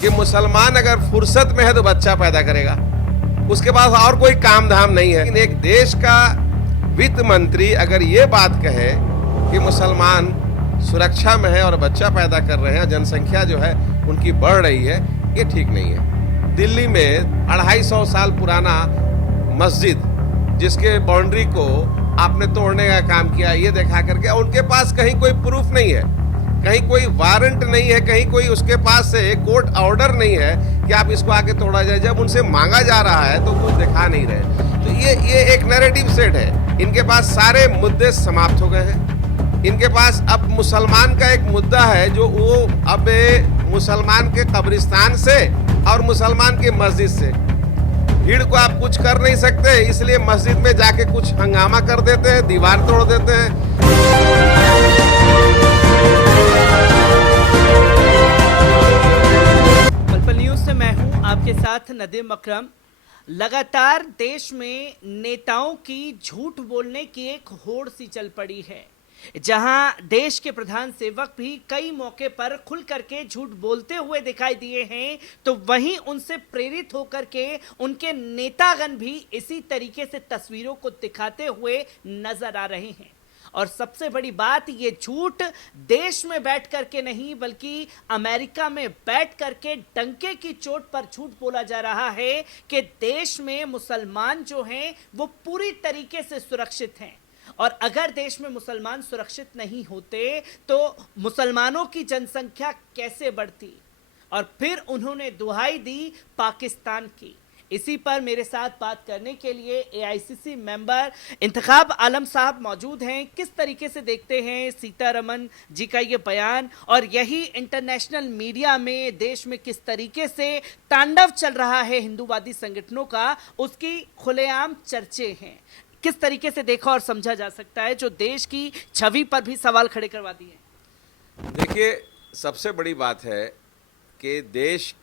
कि मुसलमान अगर फुर्सत में है तो बच्चा पैदा करेगा, उसके पास और कोई काम धाम नहीं है। लेकिन एक देश का वित्त मंत्री अगर ये बात कहे कि मुसलमान सुरक्षा में है और बच्चा पैदा कर रहे हैं, जनसंख्या जो है उनकी बढ़ रही है, ये ठीक नहीं है। दिल्ली में 250 साल पुराना मस्जिद जिसके बाउंड्री को आपने तोड़ने का काम किया, ये देखा करके उनके पास कहीं कोई प्रूफ नहीं है, कहीं कोई वारंट नहीं है, कहीं कोई उसके पास से कोर्ट ऑर्डर नहीं है कि आप इसको आके तोड़ा जाए। जब उनसे मांगा जा रहा है तो कुछ दिखा नहीं रहे। तो ये एक नैरेटिव सेट है। इनके पास सारे मुद्दे समाप्त हो गए हैं। इनके पास अब मुसलमान का एक मुद्दा है जो वो अब मुसलमान के कब्रिस्तान से और मुसलमान के मस्जिद से, भीड़ को आप कुछ कर नहीं सकते, इसलिए मस्जिद में जाके कुछ हंगामा कर देते हैं, दीवार तोड़ देते हैं। पल न्यूज से मैं हूं आपके साथ नदीम अकरम। लगातार देश में नेताओं की झूठ बोलने की एक होड़ सी चल पड़ी है, जहां देश के प्रधान सेवक भी कई मौके पर खुल करके झूठ बोलते हुए दिखाई दिए हैं, तो वहीं उनसे प्रेरित होकर के उनके नेतागण भी इसी तरीके से तस्वीरों को दिखाते हुए नजर आ रहे हैं। और सबसे बड़ी बात, ये झूठ देश में बैठ करके नहीं बल्कि अमेरिका में बैठ करके डंके की चोट पर झूठ बोला जा रहा है कि देश में मुसलमान जो हैं वो पूरी तरीके से सुरक्षित हैं। और अगर देश में मुसलमान सुरक्षित नहीं होते तो मुसलमानों की जनसंख्या कैसे बढ़ती। और फिर उन्होंने दुहाई दी पाकिस्तान की। इसी पर मेरे साथ बात करने के लिए एआईसीसी मेंबर इंतखाब आलम साहब मौजूद हैं। किस तरीके से देखते हैं सीतारमन जी का ये बयान, और यही इंटरनेशनल मीडिया में देश में किस तरीके से तांडव चल रहा है हिंदूवादी संगठनों का, उसकी खुलेआम चर्चे हैं। किस तरीके से देखा और समझा जा सकता है जो देश की छवि पर भी सवाल खड़े करवा दिए? देखिए, सबसे बड़ी बात है कि देश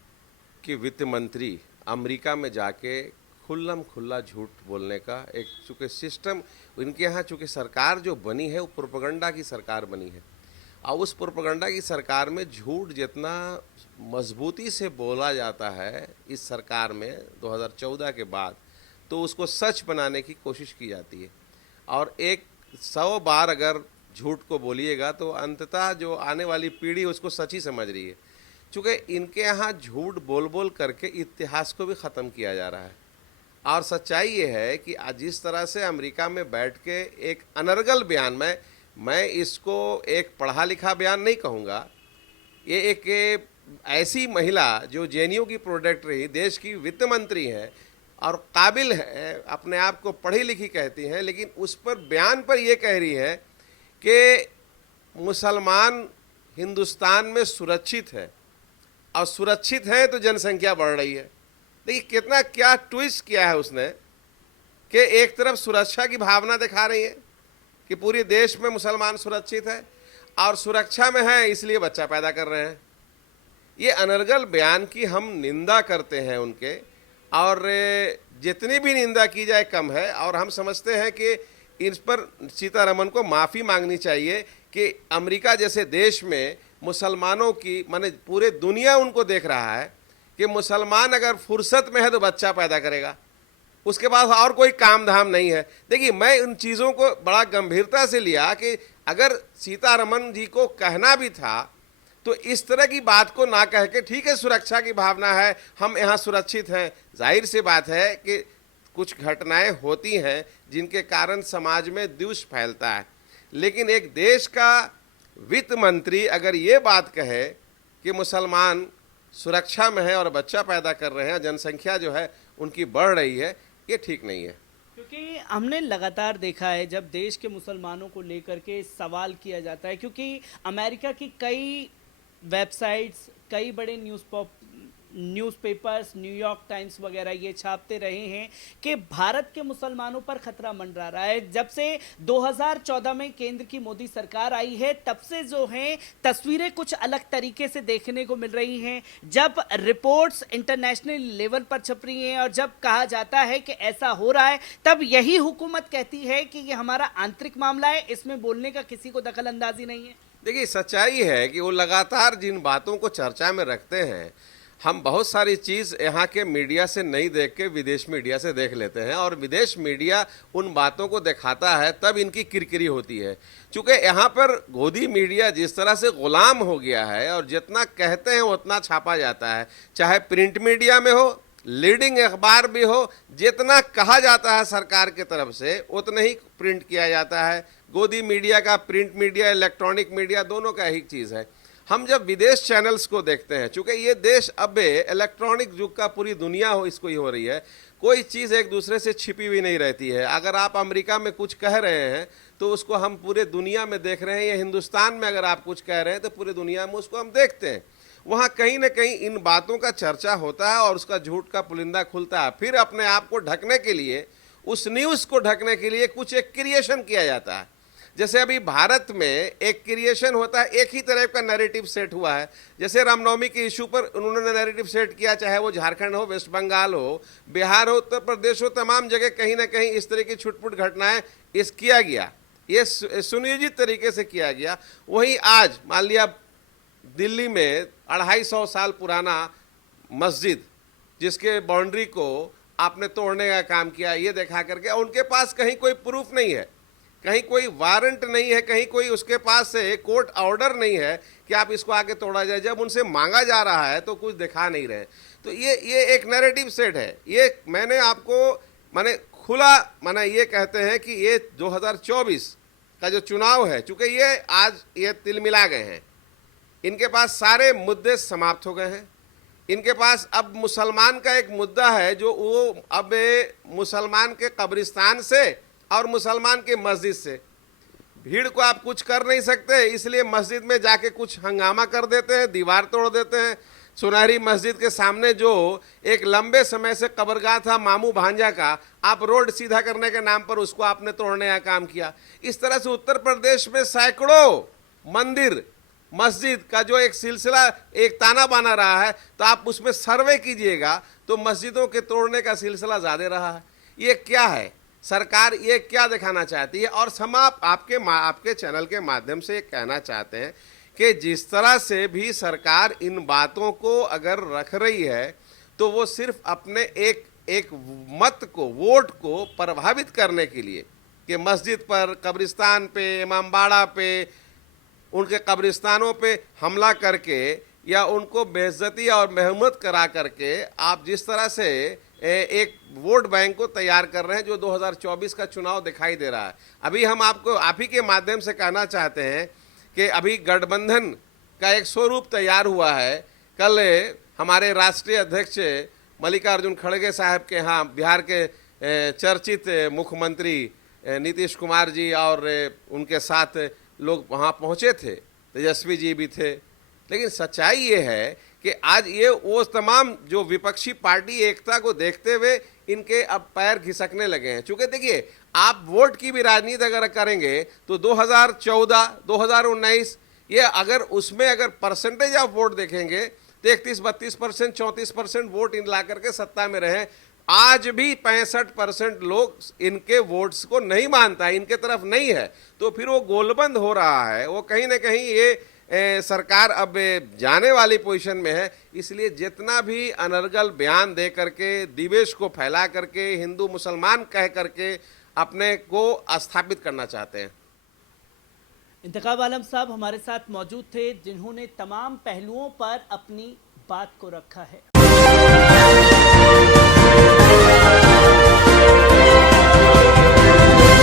के वित्त मंत्री अमेरिका में जाके खुल्लम खुल्ला झूठ बोलने का एक चूँकि सिस्टम इनके यहाँ, चूँकि सरकार जो बनी है वो प्रोपेगेंडा की सरकार बनी है, और उस प्रोपेगेंडा की सरकार में झूठ जितना मजबूती से बोला जाता है इस सरकार में 2014 के बाद, तो उसको सच बनाने की कोशिश की जाती है। और 100 बार अगर झूठ को बोलिएगा तो अंततः जो आने वाली पीढ़ी उसको सच ही समझ रही है। चूँकि इनके यहाँ झूठ बोल बोल करके इतिहास को भी ख़त्म किया जा रहा है। और सच्चाई ये है कि आज जिस तरह से अमेरिका में बैठ के एक अनर्गल बयान, मैं इसको एक पढ़ा लिखा बयान नहीं कहूँगा, ये एक ऐसी महिला जो जेएनयू की प्रोडक्ट रही, देश की वित्त मंत्री हैं और काबिल है, अपने आप को पढ़ी लिखी कहती हैं, लेकिन उस पर बयान पर ये कह रही है कि मुसलमान हिंदुस्तान में सुरक्षित है और सुरक्षित है तो जनसंख्या बढ़ रही है। देखिए कितना क्या ट्विस्ट किया है उसने, कि एक तरफ सुरक्षा की भावना दिखा रही है कि पूरे देश में मुसलमान सुरक्षित है और सुरक्षा में है इसलिए बच्चा पैदा कर रहे हैं। ये अनर्गल बयान की हम निंदा करते हैं उनके, और जितनी भी निंदा की जाए कम है। और हम समझते हैं कि इस पर सीतारमन को माफ़ी मांगनी चाहिए कि अमेरिका जैसे देश में मुसलमानों की, माने पूरे दुनिया उनको देख रहा है कि मुसलमान अगर फुर्सत में है तो बच्चा पैदा करेगा, उसके पास और कोई काम धाम नहीं है। देखिए, मैं उन चीज़ों को बड़ा गंभीरता से लिया कि अगर सीतारमन जी को कहना भी था तो इस तरह की बात को ना कह के, ठीक है सुरक्षा की भावना है, हम यहाँ सुरक्षित हैं, जाहिर सी बात है कि कुछ घटनाएं होती हैं जिनके कारण समाज में द्वेष फैलता है। लेकिन एक देश का वित्त मंत्री अगर ये बात कहे कि मुसलमान सुरक्षा में है और बच्चा पैदा कर रहे हैं, जनसंख्या जो है उनकी बढ़ रही है, ये ठीक नहीं है। क्योंकि हमने लगातार देखा है जब देश के मुसलमानों को लेकर के सवाल किया जाता है, क्योंकि अमेरिका की कई वेबसाइट्स, कई बड़े न्यूज़पेपर्स, न्यूयॉर्क टाइम्स वगैरह ये छापते रहे हैं कि भारत के मुसलमानों पर खतरा मंडरा रहा है। जब से 2014 में केंद्र की मोदी सरकार आई है तब से जो हैं तस्वीरें कुछ अलग तरीके से देखने को मिल रही हैं। जब रिपोर्ट्स इंटरनेशनल लेवल पर छप रही हैं और जब कहा जाता है कि ऐसा हो रहा है, तब यही हुकूमत कहती है कि ये हमारा आंतरिक मामला है, इसमें बोलने का किसी को दखल अंदाजी नहीं है। देखिए, सच्चाई है कि वो लगातार जिन बातों को चर्चा में रखते हैं हम बहुत सारी चीज़ यहाँ के मीडिया से नहीं देख के विदेश मीडिया से देख लेते हैं, और विदेश मीडिया उन बातों को दिखाता है तब इनकी किरकिरी होती है। चूँकि यहाँ पर गोदी मीडिया जिस तरह से गुलाम हो गया है और जितना कहते हैं उतना छापा जाता है, चाहे प्रिंट मीडिया में हो, लीडिंग अखबार भी हो, जितना कहा जाता है सरकार की तरफ से उतना ही प्रिंट किया जाता है। गोदी मीडिया का, प्रिंट मीडिया, इलेक्ट्रॉनिक मीडिया दोनों का ही चीज़ है। हम जब विदेश चैनल्स को देखते हैं, चूंकि ये देश अब इलेक्ट्रॉनिक युग का पूरी दुनिया हो इसको ही हो रही है, कोई चीज़ एक दूसरे से छिपी हुई नहीं रहती है। अगर आप अमेरिका में कुछ कह रहे हैं तो उसको हम पूरे दुनिया में देख रहे हैं, या हिंदुस्तान में अगर आप कुछ कह रहे हैं तो पूरे दुनिया में उसको हम देखते हैं। वहाँ कहीं ना कहीं इन बातों का चर्चा होता है और उसका झूठ का पुलिंदा खुलता है। फिर अपने आप को ढकने के लिए, उस न्यूज़ को ढकने के लिए कुछ एक क्रिएशन किया जाता है। जैसे अभी भारत में एक क्रिएशन होता है, एक ही तरह का नैरेटिव सेट हुआ है। जैसे रामनवमी के इशू पर उन्होंने नैरेटिव सेट किया, चाहे वो झारखंड हो, वेस्ट बंगाल हो, बिहार हो, उत्तर प्रदेश हो, तमाम जगह कहीं ना कहीं इस तरह की छुटपुट घटनाएं इस किया गया, ये सुनियोजित तरीके से किया गया। वहीं आज मान लिया दिल्ली में 250 साल पुराना मस्जिद, जिसके बाउंड्री को आपने तोड़ने का काम किया, ये दिखा करके, उनके पास कहीं कोई प्रूफ नहीं है, कहीं कोई वारंट नहीं है, कहीं कोई उसके पास से कोर्ट ऑर्डर नहीं है कि आप इसको आगे तोड़ा जाए। जब उनसे मांगा जा रहा है तो कुछ दिखा नहीं रहे। तो ये एक नैरेटिव सेट है। ये मैंने आपको माने खुला माना ये कहते हैं कि ये 2024 का जो चुनाव है, चूंकि ये आज ये तिलमिला गए हैं, इनके पास सारे मुद्दे समाप्त हो गए हैं। इनके पास अब मुसलमान का एक मुद्दा है जो वो अब मुसलमान के कब्रिस्तान से और मुसलमान के मस्जिद से, भीड़ को आप कुछ कर नहीं सकते, इसलिए मस्जिद में जाके कुछ हंगामा कर देते हैं, दीवार तोड़ देते हैं। सुनहरी मस्जिद के सामने जो एक लंबे समय से कब्रगाह था मामू भांजा का, आप रोड सीधा करने के नाम पर उसको आपने तोड़ने का काम किया। इस तरह से उत्तर प्रदेश में सैकड़ों मंदिर, मस्जिद का जो एक सिलसिला, एक ताना बाना रहा है, तो आप उसमें सर्वे कीजिएगा तो मस्जिदों के तोड़ने का सिलसिला ज़्यादा रहा है। ये क्या है, सरकार ये क्या दिखाना चाहती है? और हम आपके चैनल के माध्यम से कहना चाहते हैं कि जिस तरह से भी सरकार इन बातों को अगर रख रही है तो वो सिर्फ अपने एक मत को, वोट को प्रभावित करने के लिए, कि मस्जिद पर, कब्रिस्तान पे, इमामबाड़ा पे, उनके कब्रिस्तानों पे हमला करके या उनको बेइज्जती और महमूद करा करके आप जिस तरह से एक वोट बैंक को तैयार कर रहे हैं, जो 2024 का चुनाव दिखाई दे रहा है। अभी हम आपको आप ही के माध्यम से कहना चाहते हैं कि अभी गठबंधन का एक स्वरूप तैयार हुआ है। कल हमारे राष्ट्रीय अध्यक्ष मल्लिकार्जुन खड़गे साहब के यहाँ बिहार के चर्चित मुख्यमंत्री नीतीश कुमार जी और उनके साथ लोग वहाँ पहुँचे थे, तेजस्वी जी भी थे। लेकिन सच्चाई ये है कि आज ये वो तमाम जो विपक्षी पार्टी एकता को देखते हुए इनके अब पैर घिसकने लगे हैं। चूँकि देखिए, आप वोट की भी राजनीति अगर करेंगे तो 2014, 2019 ये अगर उसमें अगर परसेंटेज ऑफ वोट देखेंगे तो 31-32%, 34% वोट इन ला करके सत्ता में रहे। आज भी 65% लोग इनके वोट्स को नहीं मानता है, इनके तरफ नहीं है। तो फिर वो गोलबंद हो रहा है, वो कहीं ना कहीं ये सरकार अब जाने वाली पोजीशन में है। इसलिए जितना भी अनर्गल बयान दे करके, द्वेष को फैला करके, हिंदू मुसलमान कह करके अपने को स्थापित करना चाहते हैं। इंतखाब आलम साहब हमारे साथ मौजूद थे, जिन्होंने तमाम पहलुओं पर अपनी बात को रखा है।